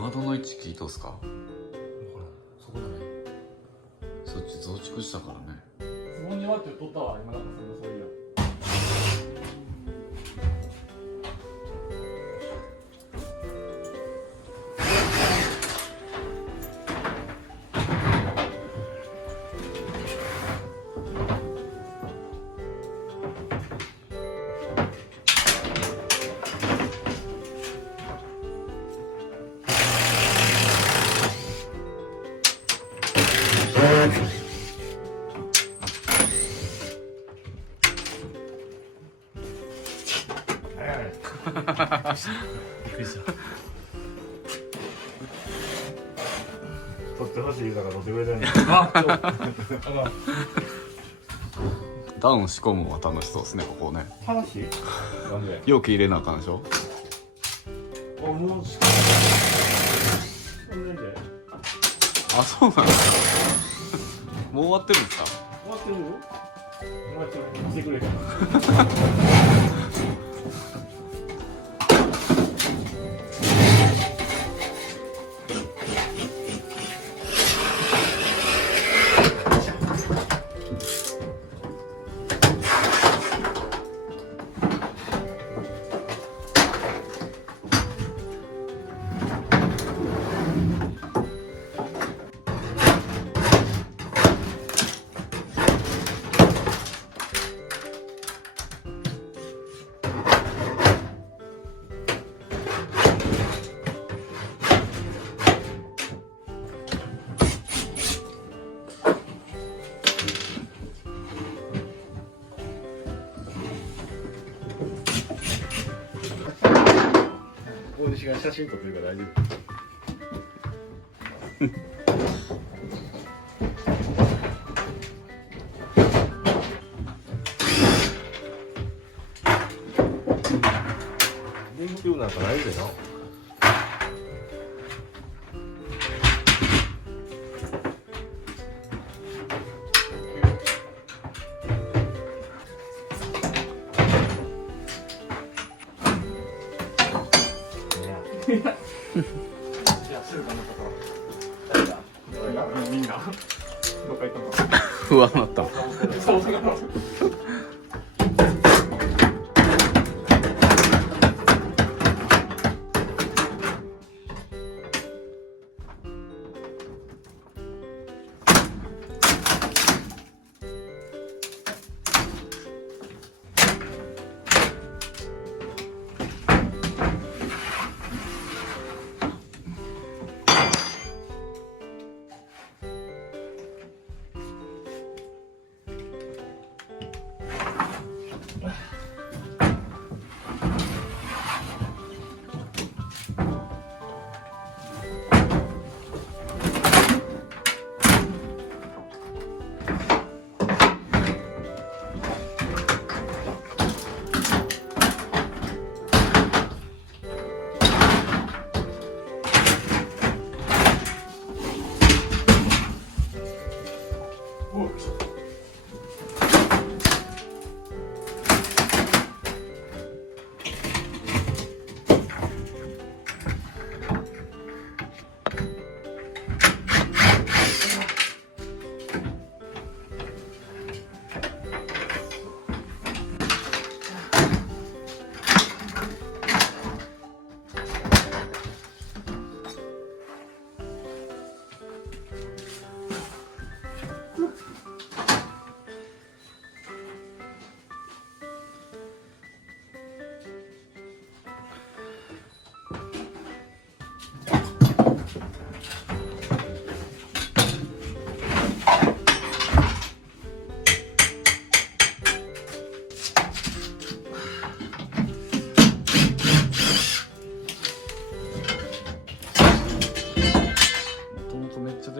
窓の位置聞いとっすか。ほらそこだね。そっち増築したからね。そこにはって取ったわ今なんかそういうよ。びっくりした。取ってほしいから取ってくれたんや。ダウン仕込むのは楽しそうですね、ここね。楽しい？なんで？容器入れなあかんでしょ。あ、もう仕込んでんで。あ、そうなんですか。もう終わってるんですか。終わってるよ。終わってる。してくれた。大西が写真撮ってるから大丈夫。電球なんかないでな。いや、静かなところ。誰だ？みんな。どっか行ったの？不安になった。そうそう。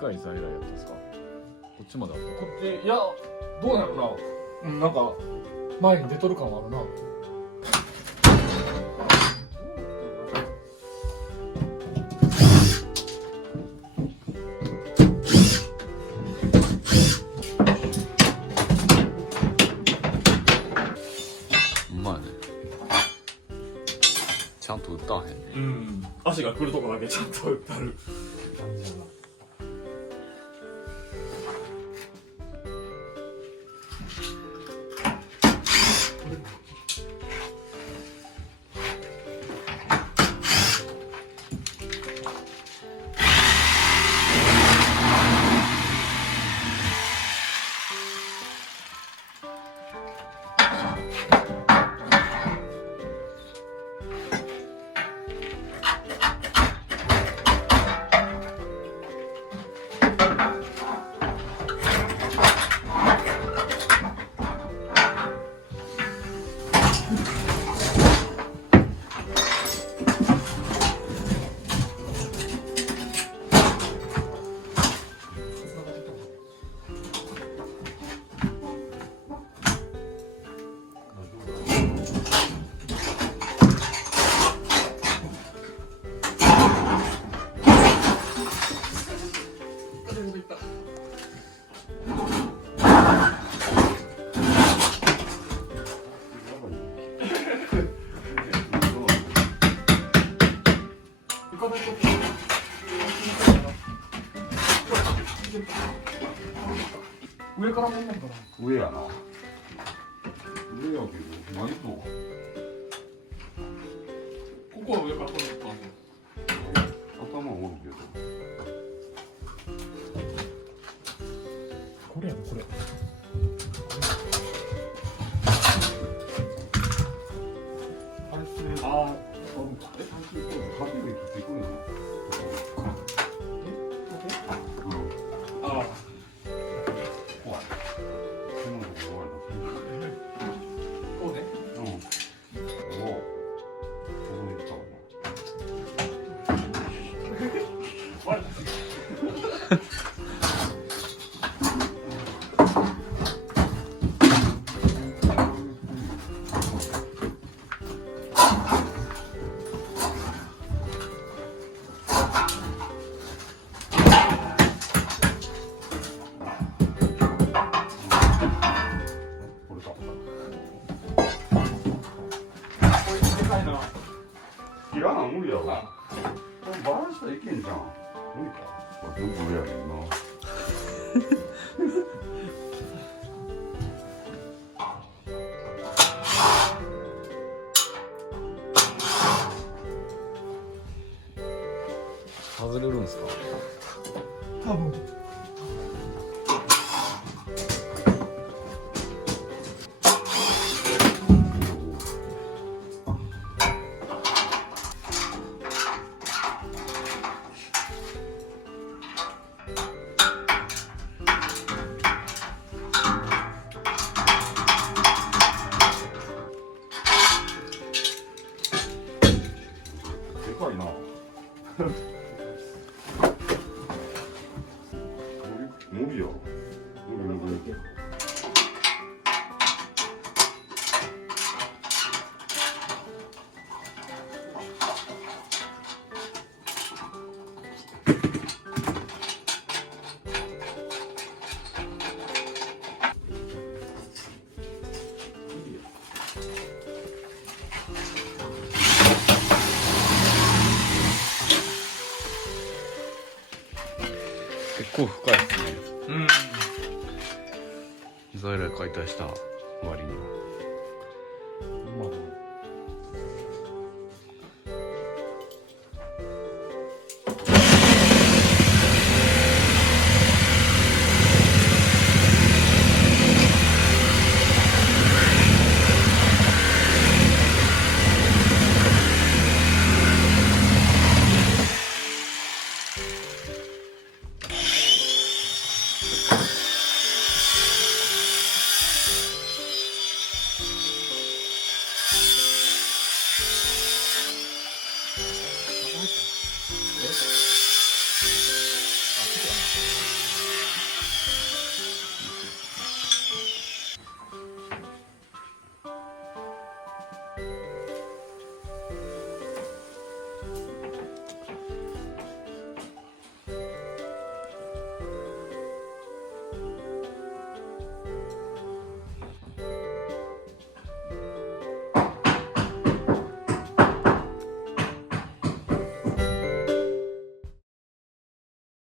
かい在来やったんですか？こっちまであった。こっち、いや、どうなるな。うん、なんか、前に出とる感はあるな。うまいね。ちちゃんと打ったわへんね。うん、足が来るとこだけちゃんと打ってある感じやな。上からもんなんかな。上やな。上やけど何と。ここは上からこんなんか頭おるけど。これやろこれ。ああ、いらん無理やろ。これバランスはいけんじゃん。無理か。全部上やけんな。外れるんですか？多分。でかいな。無理よ。無理。結構深いですね。うん。膝以来解体した